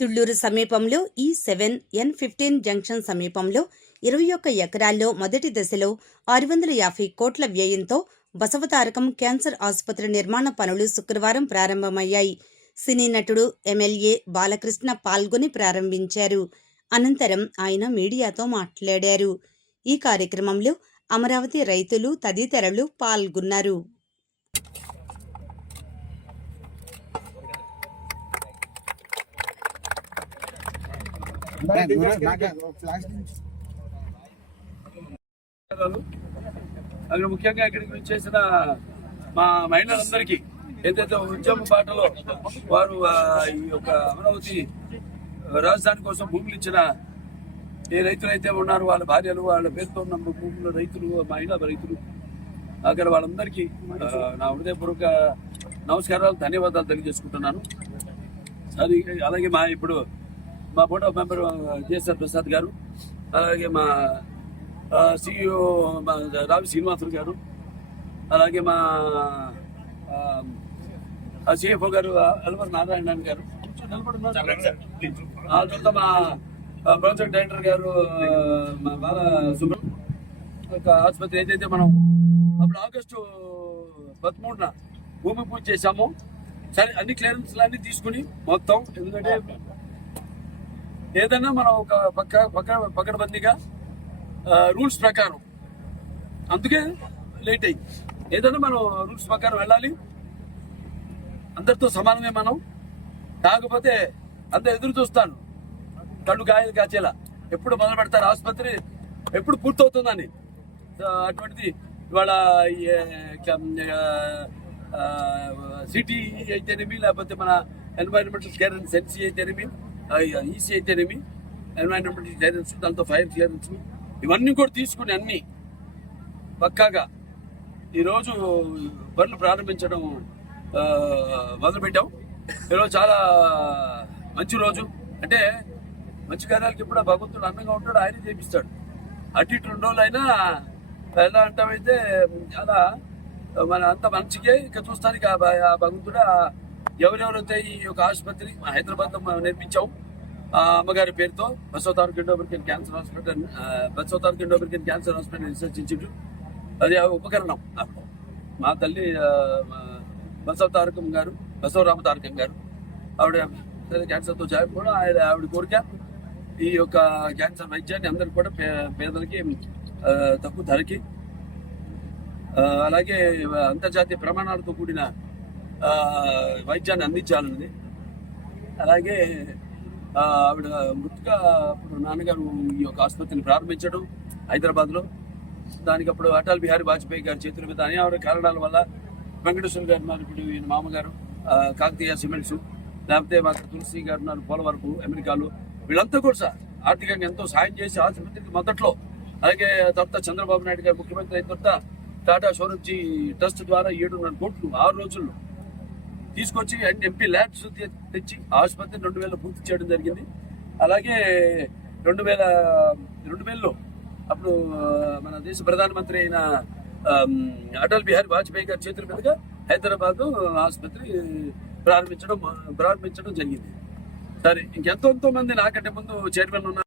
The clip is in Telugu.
తుళ్లూరు సమీపంలో E7 N15 జంక్షన్ సమీపంలో 21 ఎకరాల్లో మొదటి దశలో 650 కోట్ల వ్యయంతో బసవతారకం క్యాన్సర్ ఆసుపత్రి నిర్మాణ పనులు శుక్రవారం ప్రారంభమయ్యాయి. సినీ నటుడు ఎమ్మెల్యే బాలకృష్ణ పాల్గొని ప్రారంభించారు. అనంతరం ఆయన మీడియాతో మాట్లాడారు. ఈ కార్యక్రమంలో అమరావతి రైతులు తదితరులు పాల్గొన్నారు. అక్కడ ముఖ్యంగా ఇక్కడికి వచ్చేసిన మా మహిళలందరికీ ఏదైతే ఉద్యమ బాటలో వారు ఈ యొక్క అమరావతి రాజధాని కోసం భూములు ఇచ్చిన ఏ రైతులైతే ఉన్నారో వాళ్ళ భార్యలు వాళ్ళ పేరుతో ఉన్న భూముల రైతులు మహిళా రైతులు అక్కడ వాళ్ళందరికీ నా హృదయపూర్వక నమస్కారాలు ధన్యవాదాలు తెలియజేసుకుంటున్నాను. అది అలాగే ఇప్పుడు మా board of member JSR Prasad గారు, అలాగే మా సిఇఓ రావి శ్రీనివాసులు గారు, అలాగే మా సిఎఫ్ఓ గారు అల్వర్ నారాయణ గారు, తర్వాత మా ప్రాజెక్ట్ డైరెక్టర్ గారు మా బాల సుబ్రహ్మ ఆసుపత్రి ఏదైతే మనం అప్పుడు ఆగస్టు 13న భూమి పూజ చేశామో సరే అన్ని క్లియరెన్స్లు అన్ని తీసుకుని మొత్తం, ఎందుకంటే ఏదైనా మనం ఒక పకడ్బందీగా రూల్స్ ప్రకారం, అందుకే లేట్ అయ్యి ఏదైనా మనం రూల్స్ ప్రకారం వెళ్ళాలి. అందరితో సమానమే మనం, కాకపోతే అందరు ఎదురు చూస్తాను కళ్ళు గాయాలు కాచేలా ఎప్పుడు మొదలు పెడతారు ఆసుపత్రి, ఎప్పుడు పూర్తవుతుందని. అటువంటిది ఇవాళ సిటీ అయితేనేమి, లేకపోతే మన ఎన్వైరన్మెంటల్ క్లియరెన్స్ ఎన్సీ అయితేనేమి, ఈసీ అయితేనేమి, ఎన్వైరన్మెంటల్ క్లియరెన్స్, దాంతో ఫైర్ క్లియరెన్స్, ఇవన్నీ కూడా తీసుకుని అన్ని పక్కాగా ఈరోజు పనులు ప్రారంభించడం మొదలుపెట్టాం. ఈరోజు చాలా మంచి రోజు. అంటే మంచి కార్యాలకి ఎప్పుడు భగవంతుడు అందంగా ఉంటాడు, ఆయనే చేపిస్తాడు. అటు ఇటు 2 రోజులు అయినా ఎలా అంటామైతే అలా మన అంత మంచిగా ఇక చూస్తానికి ఆ భగవంతుడు ఎవరెవరైతే ఈ యొక్క ఆసుపత్రి హైదరాబాద్ లో నిర్మించాం అమ్మగారి పేరుతో బసవతారక ఎండోమెట్రిక్ క్యాన్సర్ హాస్పిటల్, బసవతారక ఎండోమెట్రిక్ క్యాన్సర్ హాస్పిటల్ రీసెర్చ్ ఇన్స్టిట్యూట్, అది ఉపకరణం. మా తల్లి బసవతారకం గారు, బసవరామ తారకం గారు, ఆవిడ క్యాన్సర్తో కూడా ఆవిడ కోరిక ఈ యొక్క క్యాన్సర్ వైద్యాన్ని అందరికి కూడా పేదలకి తక్కువ ధరకి, అలాగే అంతర్జాతీయ ప్రమాణాలతో కూడిన వైద్యాన్ని అందించాలన్నది. అలాగే ఆవిడ మృతిగా అప్పుడు నాన్నగారు ఈ యొక్క ఆసుపత్రిని ప్రారంభించడం హైదరాబాద్లో. దానికి అప్పుడు అటల్ బిహారీ వాజ్పేయి గారి చేతుల మీద అనేక కారణాల వల్ల వెంకటేశ్వర గారు ఉన్నారు, ఇప్పుడు ఈయన మామగారు కాకతీయ సిమెంట్స్, లేకపోతే మాకు తులసి గారు ఉన్నారు పోలవరపు అమెరికాలో, వీళ్ళంతా కూడా సార్ ఆర్థికంగా ఎంతో సాయం చేసి ఆసుపత్రికి మొదట్లో, అలాగే తర్వాత చంద్రబాబు నాయుడు గారు ముఖ్యమంత్రి అయిన తర్వాత టాటా సౌరభ్జీ ట్రస్ట్ ద్వారా 7.5 కోట్లు 6 రోజుల్లో తీసుకొచ్చి ఎంపీ ల్యాబ్స్ తెచ్చి ఆసుపత్రి 2000 పూర్తి చేయడం జరిగింది. అలాగే 2000లో అప్పుడు మన దేశ ప్రధానమంత్రి అయిన అటల్ బిహారీ వాజ్పేయి గారి చేతుల మీదుగా హైదరాబాద్ ఆసుపత్రి ప్రారంభించడం జరిగింది. సరే, ఇంకెంతో మంది నాకంటే ముందు చైర్మన్ ఉన్నారు.